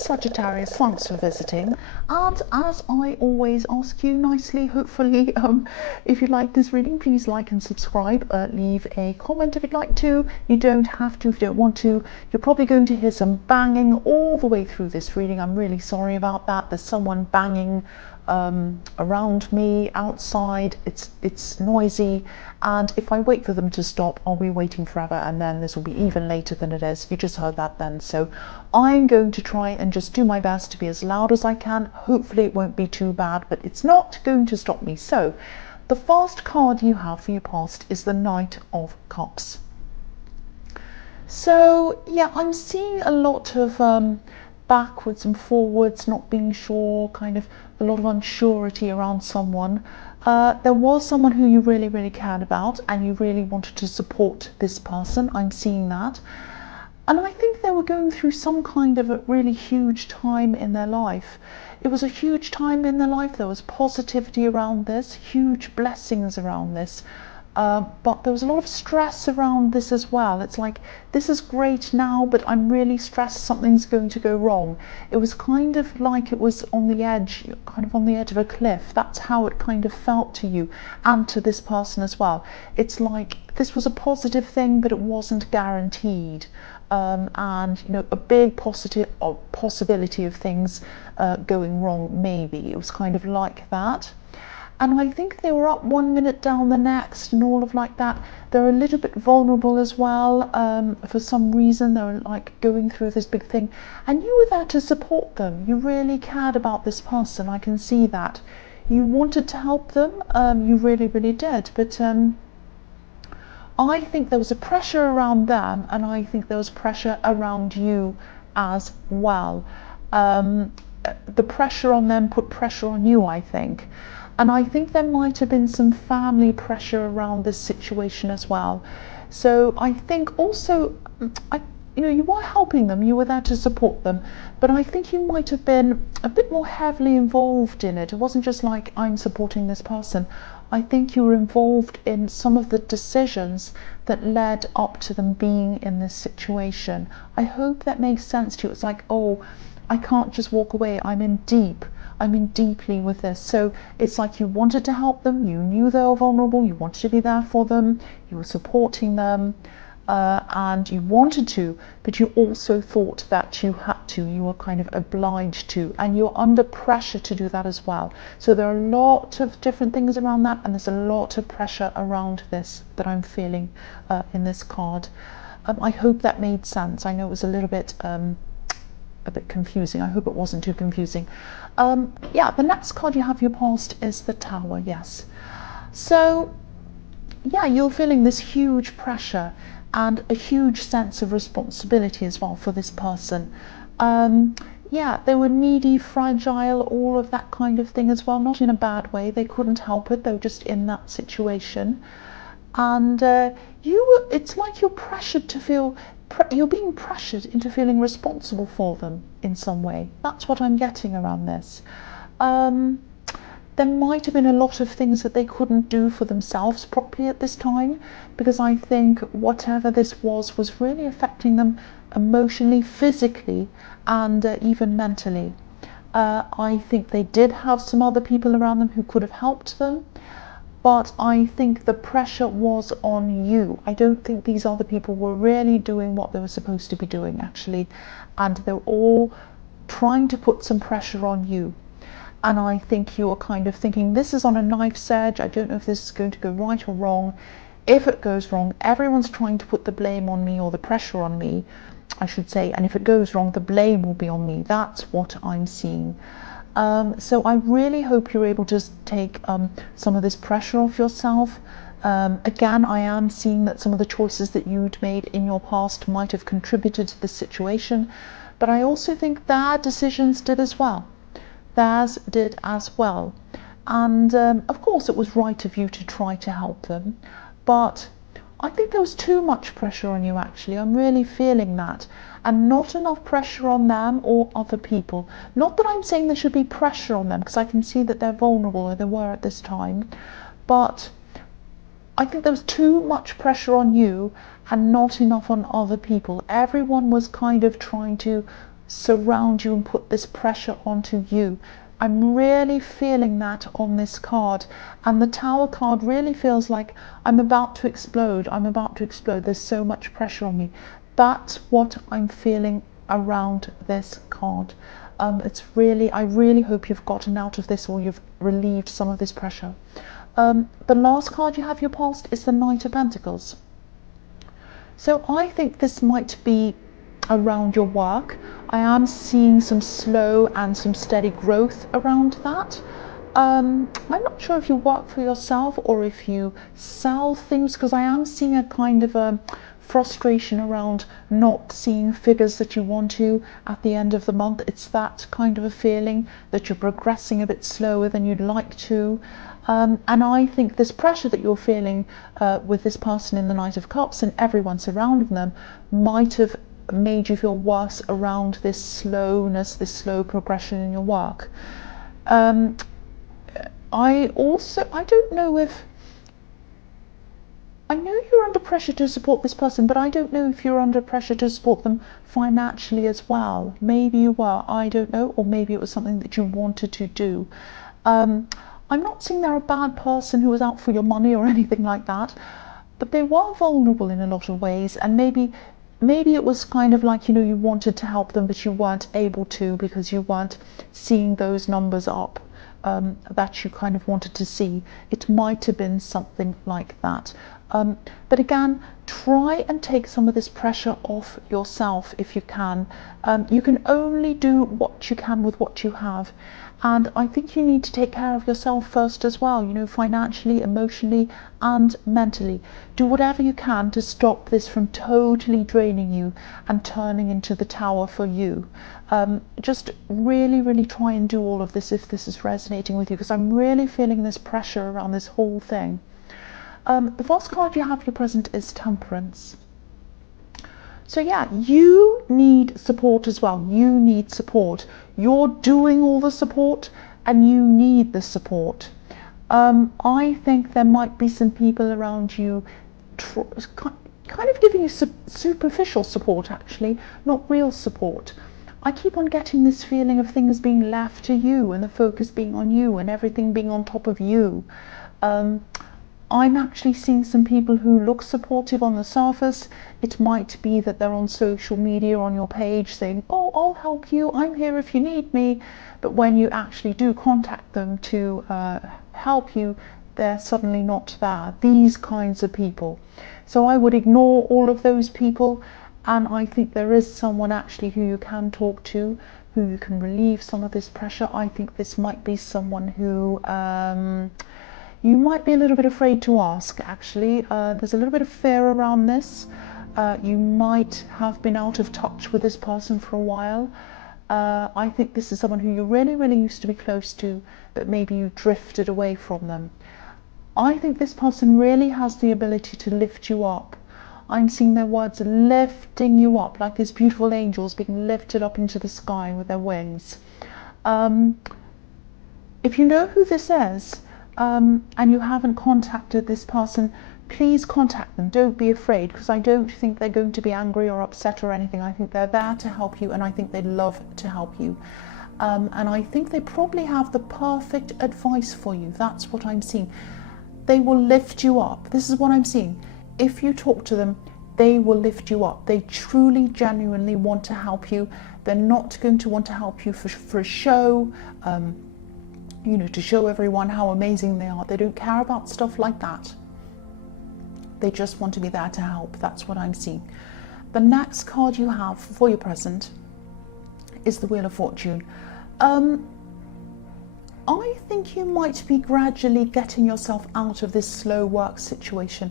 Sagittarius, thanks for visiting. And as I always ask you nicely, hopefully, if you like this reading, please like and subscribe. Leave a comment if you'd like to. You don't have to if you don't want to. You're probably going to hear some banging all the way through this reading. I'm really sorry about that. There's someone banging around me outside. It's noisy, and if I wait for them to stop, I'll be waiting forever, and then this will be even later than it is. You just heard that then. So I'm going to try and just do my best to be as loud as I can. Hopefully it won't be too bad, but it's not going to stop me. So the first card you have for your past is the Knight of Cups. So yeah, I'm seeing a lot of backwards and forwards, not being sure, kind of a lot of unsurety around someone. There was someone who you really cared about and you really wanted to support this person. I'm seeing that. And I think they were going through some kind of a really huge time in their life. It was a huge time in their life. There was positivity around this, huge blessings around this. But there was a lot of stress around this as well. It's like, this is great now, but I'm really stressed something's going to go wrong. It was kind of like it was on the edge, kind of on the edge of a cliff. That's how it kind of felt to you and to this person as well. It's like this was a positive thing, but it wasn't guaranteed. And you know, a big positive or possibility of things going wrong, maybe. It was kind of like that. And I think they were up 1 minute, down the next, and all of like that. They're a little bit vulnerable as well. For some reason, they're like going through this big thing. And you were there to support them. You really cared about this person. I can see that. You wanted to help them. You really did. But I think there was a pressure around them, and I think there was pressure around you as well. The pressure on them put pressure on you, I think. And I think there might have been some family pressure around this situation as well. So I think also, you know, you were helping them, you were there to support them, but I think you might have been a bit more heavily involved in it. It wasn't just like, I'm supporting this person. I think you were involved in some of the decisions that led up to them being in this situation. I hope that makes sense to you. It's like, oh, I can't just walk away. I'm in deeply with this. So it's like you wanted to help them, you knew they were vulnerable, you wanted to be there for them, you were supporting them, and you wanted to, but you also thought that you had to, you were kind of obliged to, and you're under pressure to do that as well. So there are a lot of different things around that, and there's a lot of pressure around this that I'm feeling in this card. I hope that made sense. I know it was a bit confusing. I hope it wasn't too confusing. Yeah, the next card you have your past is the Tower. Yes. So yeah, you're feeling this huge pressure and a huge sense of responsibility as well for this person. Yeah, they were needy, fragile, all of that kind of thing as well, not in a bad way. They couldn't help it. They were just in that situation. And it's like you're pressured to feel, you're being pressured into feeling responsible for them in some way. That's what I'm getting around this. There might have been a lot of things that they couldn't do for themselves properly at this time, because I think whatever this was really affecting them emotionally, physically, and even mentally. I think they did have some other people around them who could have helped them, but I think the pressure was on you. I don't think these other people were really doing what they were supposed to be doing, actually, and they were all trying to put some pressure on you. And I think you were kind of thinking, this is on a knife's edge. I don't know if this is going to go right or wrong. If it goes wrong, everyone's trying to put the blame on me, or the pressure on me, I should say. And if it goes wrong, the blame will be on me. That's what I'm seeing. So I really hope you're able to take some of this pressure off yourself. Again, I am seeing that some of the choices that you'd made in your past might have contributed to this situation, but I also think their decisions did as well. Theirs did as well. And of course it was right of you to try to help them, but I think there was too much pressure on you, actually. I'm really feeling that. And not enough pressure on them or other people. Not that I'm saying there should be pressure on them, because I can see that they're vulnerable, or they were at this time. But I think there was too much pressure on you and not enough on other people. Everyone was kind of trying to surround you and put this pressure onto you. I'm really feeling that on this card, and the Tower card really feels like I'm about to explode. I'm about to explode. There's so much pressure on me. That's what I'm feeling around this card. It's really, I really hope you've gotten out of this, or you've relieved some of this pressure. The last card you have your past is the Knight of Pentacles. So I think this might be around your work. I am seeing some slow and some steady growth around that. I'm not sure if you work for yourself or if you sell things, because I am seeing a kind of a frustration around not seeing figures that you want to at the end of the month. It's that kind of a feeling that you're progressing a bit slower than you'd like to. And I think this pressure that you're feeling with this person in the Knight of Cups and everyone surrounding them might have made you feel worse around this slowness, this slow progression in your work. I don't know if, I know you're under pressure to support this person, but I don't know if you're under pressure to support them financially as well. Maybe you were, I don't know, or maybe it was something that you wanted to do. I'm not saying they're a bad person who was out for your money or anything like that, but they were vulnerable in a lot of ways, and maybe it was kind of like, you know, you wanted to help them, but you weren't able to because you weren't seeing those numbers up that you kind of wanted to see. It might have been something like that. But again, try and take some of this pressure off yourself if you can. You can only do what you can with what you have. And I think you need to take care of yourself first as well, you know, financially, emotionally, and mentally. Do whatever you can to stop this from totally draining you and turning into the Tower for you. Just really, really try and do all of this if this is resonating with you, because I'm really feeling this pressure around this whole thing. The first card you have your present is Temperance. So yeah, you need support as well. You need support. You're doing all the support and you need the support. I think there might be some people around you kind of giving you superficial support, actually, not real support. I keep on getting this feeling of things being left to you and the focus being on you and everything being on top of you. I'm actually seeing some people who look supportive on the surface. It might be that they're on social media, on your page, saying, oh, I'll help you, I'm here if you need me. But when you actually do contact them to help you, they're suddenly not there. These kinds of people. So I would ignore all of those people, and I think there is someone actually who you can talk to, who you can relieve some of this pressure. I think this might be someone who you might be a little bit afraid to ask, actually. There's a little bit of fear around this. You might have been out of touch with this person for a while. I think this is someone who you really, really used to be close to, but maybe you drifted away from them. I think this person really has the ability to lift you up. I'm seeing their words lifting you up, like these beautiful angels being lifted up into the sky with their wings. If you know who this is, and you haven't contacted this person, please contact them. Don't be afraid, because I don't think they're going to be angry or upset or anything. I think they're there to help you, and I think they'd love to help you. And I think they probably have the perfect advice for you. That's what I'm seeing. They will lift you up. This is what I'm seeing. If you talk to them, they will lift you up. They truly, genuinely want to help you. They're not going to want to help you for a show, you know, to show everyone how amazing they are. They don't care about stuff like that. They just want to be there to help. That's what I'm seeing. The next card you have for your present is the Wheel of Fortune. I think you might be gradually getting yourself out of this slow work situation.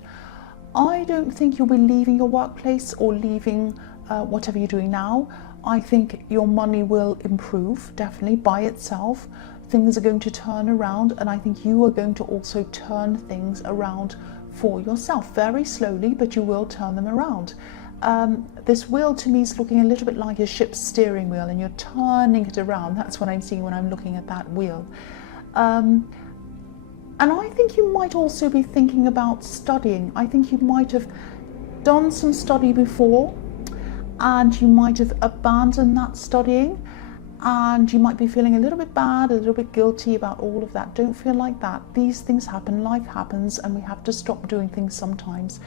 I don't think you'll be leaving your workplace or leaving whatever you're doing now. I think your money will improve, definitely, by itself. Things are going to turn around, and I think you are going to also turn things around for yourself, very slowly, but you will turn them around. This wheel to me is looking a little bit like a ship's steering wheel, and you're turning it around. That's what I'm seeing when I'm looking at that wheel. And I think you might also be thinking about studying. I think you might have done some study before, and you might have abandoned that studying, and you might be feeling a little bit bad, a little bit guilty about all of that. Don't feel like that. These things happen, life happens, and we have to stop doing things sometimes.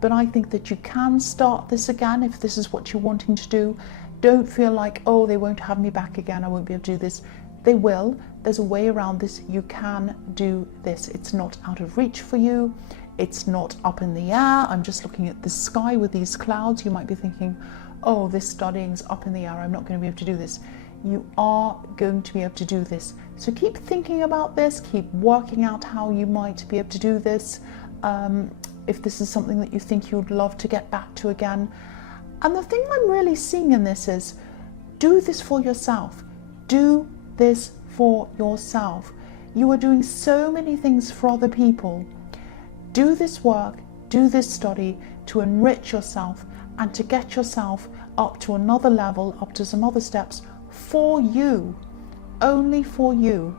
But I think that you can start this again if this is what you're wanting to do. Don't feel like, oh, they won't have me back again, I won't be able to do this. They will. There's a way around this. You can do this. It's not out of reach for you. It's not up in the air. I'm just looking at the sky with these clouds. You might be thinking, oh, this studying's up in the air, I'm not going to be able to do this. You are going to be able to do this. So keep thinking about this, keep working out how you might be able to do this, if this is something that you think you'd love to get back to again. And the thing I'm really seeing in this is, do this for yourself. Do this for yourself. You are doing so many things for other people. Do this work, do this study to enrich yourself and to get yourself up to another level, up to some other steps for you, only for you.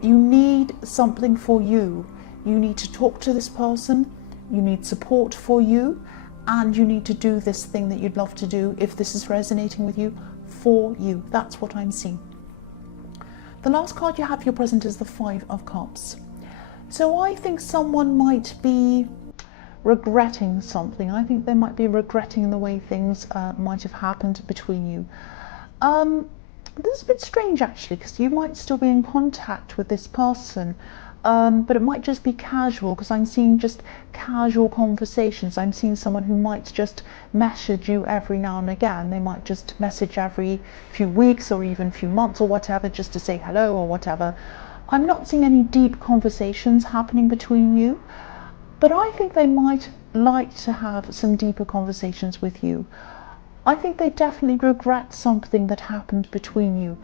You need something for you. You need to talk to this person, you need support for you, and you need to do this thing that you'd love to do if this is resonating with you, for you. That's what I'm seeing. The last card you have for your present is the Five of Cups. So I think someone might be regretting something. I think they might be regretting the way things might have happened between you. This is a bit strange actually, because you might still be in contact with this person, but it might just be casual, because I'm seeing just casual conversations. I'm seeing someone who might just message you every now and again. They might just message every few weeks or even few months or whatever, just to say hello or whatever. I'm not seeing any deep conversations happening between you, but I think they might like to have some deeper conversations with you. I think they definitely regret something that happened between you,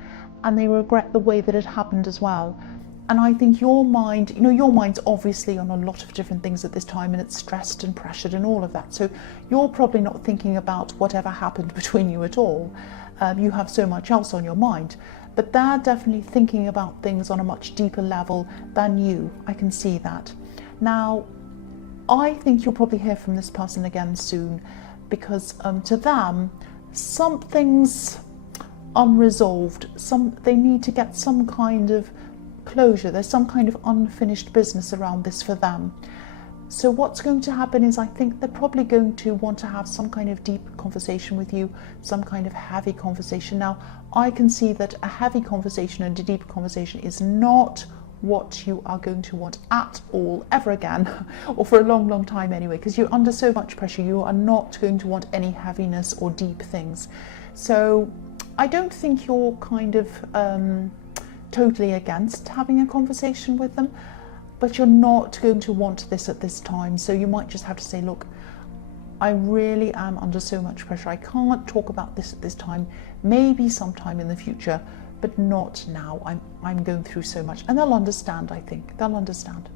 and they regret the way that it happened as well. And I think your mind, your mind's obviously on a lot of different things at this time, and it's stressed and pressured and all of that. So you're probably not thinking about whatever happened between you at all. You have so much else on your mind. But they're definitely thinking about things on a much deeper level than you. I can see that. Now, I think you'll probably hear from this person again soon, because to them, something's unresolved. They need to get some kind of closure. There's some kind of unfinished business around this for them. So what's going to happen is, I think they're probably going to want to have some kind of deep conversation with you, some kind of heavy conversation. Now, I can see that a heavy conversation and a deep conversation is not what you are going to want at all ever again, or for a long, long time anyway, because you're under so much pressure. You are not going to want any heaviness or deep things. So I don't think you're kind of totally against having a conversation with them, but you're not going to want this at this time. So you might just have to say, look, I really am under so much pressure. I can't talk about this at this time, maybe sometime in the future, but not now. I'm going through so much. And they'll understand, I think. They'll understand.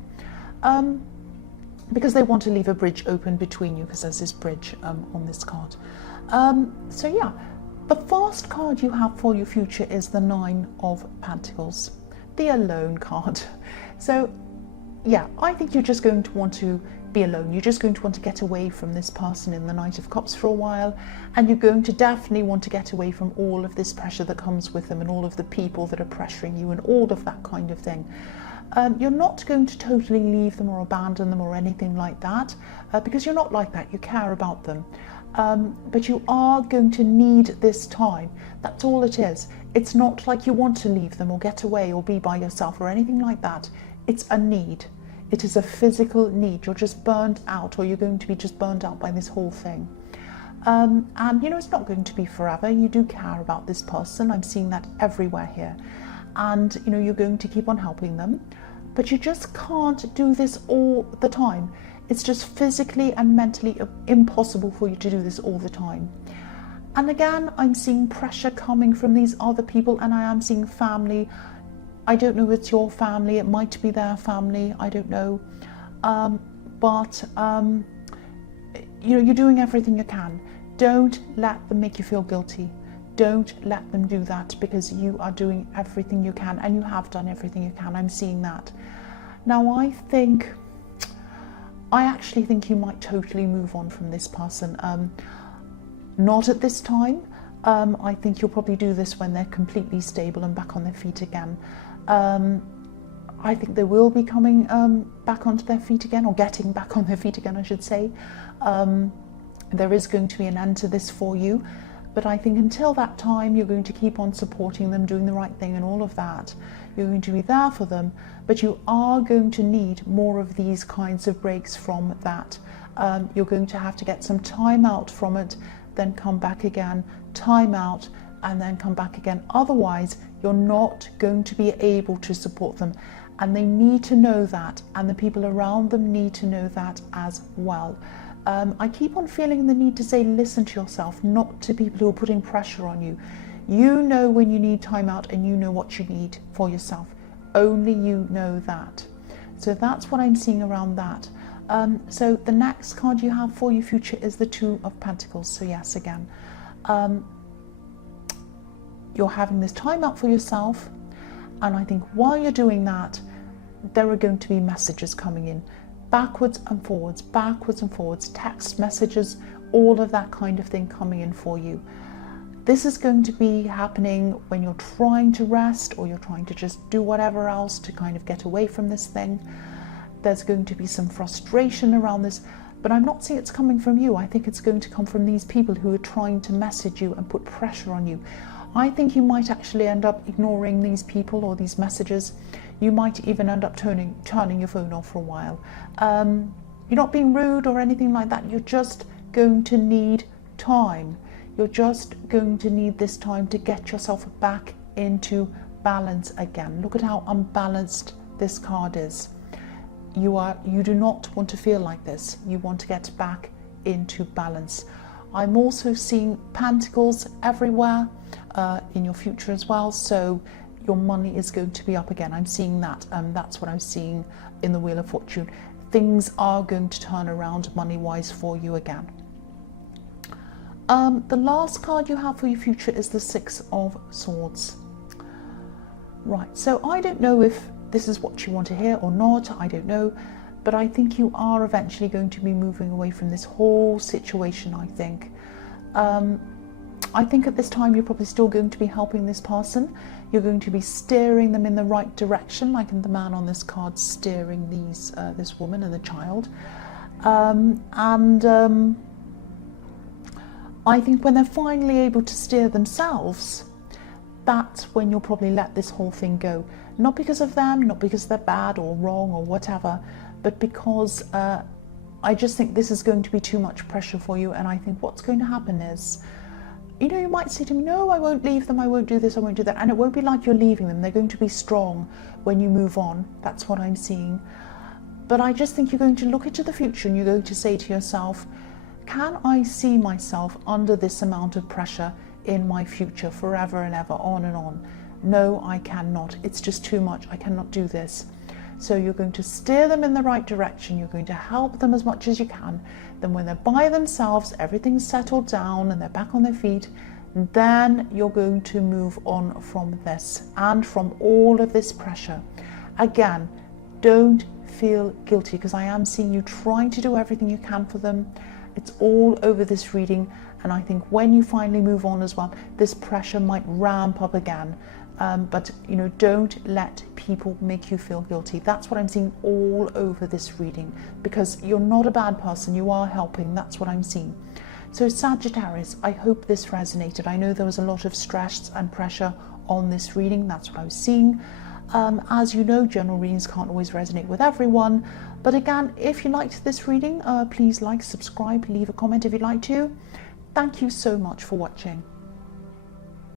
Because they want to leave a bridge open between you, because there's this bridge on this card. So yeah, the first card you have for your future is the Nine of Pentacles, the Alone card. So yeah, I think you're just going to want to be alone. You're just going to want to get away from this person in the Knight of Cups for a while, and you're going to definitely want to get away from all of this pressure that comes with them, and all of the people that are pressuring you, and all of that kind of thing. You're not going to totally leave them or abandon them or anything like that, because you're not like that. You care about them. But you are going to need this time. That's all it is. It's not like you want to leave them or get away or be by yourself or anything like that. It's a need. It is a physical need. You're just burned out, or you're going to be just burned out by this whole thing. And it's not going to be forever. You do care about this person. I'm seeing that everywhere here. And you're going to keep on helping them, but you just can't do this all the time. It's just physically and mentally impossible for you to do this all the time. And again, I'm seeing pressure coming from these other people, and I am seeing family. I don't know if it's your family, it might be their family, I don't know. But you're doing everything you can. Don't let them make you feel guilty. Don't let them do that, because you are doing everything you can, and you have done everything you can. I'm seeing that. Now, I actually think you might totally move on from this person. Not at this time. I think you'll probably do this when they're completely stable and back on their feet again. I think they will be coming back onto their feet again, or getting back on their feet again, I should say. There is going to be an end to this for you, but I think until that time, you're going to keep on supporting them, doing the right thing and all of that. You're going to be there for them, but you are going to need more of these kinds of breaks from that. You're going to have to get some time out from it, then come back again, time out, and then come back again. Otherwise, you're not going to be able to support them. And they need to know that, and the people around them need to know that as well. I keep on feeling the need to say, listen to yourself, not to people who are putting pressure on you. You know when you need time out, and you know what you need for yourself. Only you know that. So that's what I'm seeing around that. So the next card you have for your future is the Two of Pentacles. So yes, again, you're having this time out for yourself. And I think while you're doing that, there are going to be messages coming in, backwards and forwards, text messages, all of that kind of thing coming in for you. This is going to be happening when you're trying to rest, or you're trying to just do whatever else to kind of get away from this thing. There's going to be some frustration around this, but I'm not saying it's coming from you. I think it's going to come from these people who are trying to message you and put pressure on you. I think you might actually end up ignoring these people or these messages. You might even end up turning your phone off for a while. You're not being rude or anything like that. You're just going to need time. You're just going to need this time to get yourself back into balance again. Look at how unbalanced this card is. You do not want to feel like this. You want to get back into balance. I'm also seeing pentacles everywhere in your future as well. So your money is going to be up again. I'm seeing that. That's what I'm seeing in the Wheel of Fortune. Things are going to turn around money-wise for you again. The last card you have for your future is the Six of Swords. Right, so I don't know if this is what you want to hear or not, I don't know, but I think you are eventually going to be moving away from this whole situation, I think. I think at this time you're probably still going to be helping this person. You're going to be steering them in the right direction, like in the man on this card steering this woman and the child. I think when they're finally able to steer themselves, that's when you'll probably let this whole thing go. Not because of them, not because they're bad or wrong or whatever, but because I just think this is going to be too much pressure for you. And I think what's going to happen is, you know, you might say to me, no, I won't leave them, I won't do this, I won't do that. And it won't be like you're leaving them. They're going to be strong when you move on. That's what I'm seeing. But I just think you're going to look into the future and you're going to say to yourself, can I see myself under this amount of pressure in my future forever and ever, on and on? No, I cannot. It's just too much. I cannot do this. So you're going to steer them in the right direction. You're going to help them as much as you can. Then when they're by themselves, everything's settled down and they're back on their feet, then you're going to move on from this and from all of this pressure. Again, don't feel guilty, because I am seeing you trying to do everything you can for them. It's all over this reading, and I think when you finally move on as well, this pressure might ramp up again. But you know, don't let people make you feel guilty. That's what I'm seeing all over this reading, because you're not a bad person, you are helping. That's what I'm seeing. So Sagittarius, I hope this resonated. I know there was a lot of stress and pressure on this reading. That's what I was seeing. As you know, general readings can't always resonate with everyone. But again, if you liked this reading, please like, subscribe, leave a comment if you'd like to. Thank you so much for watching.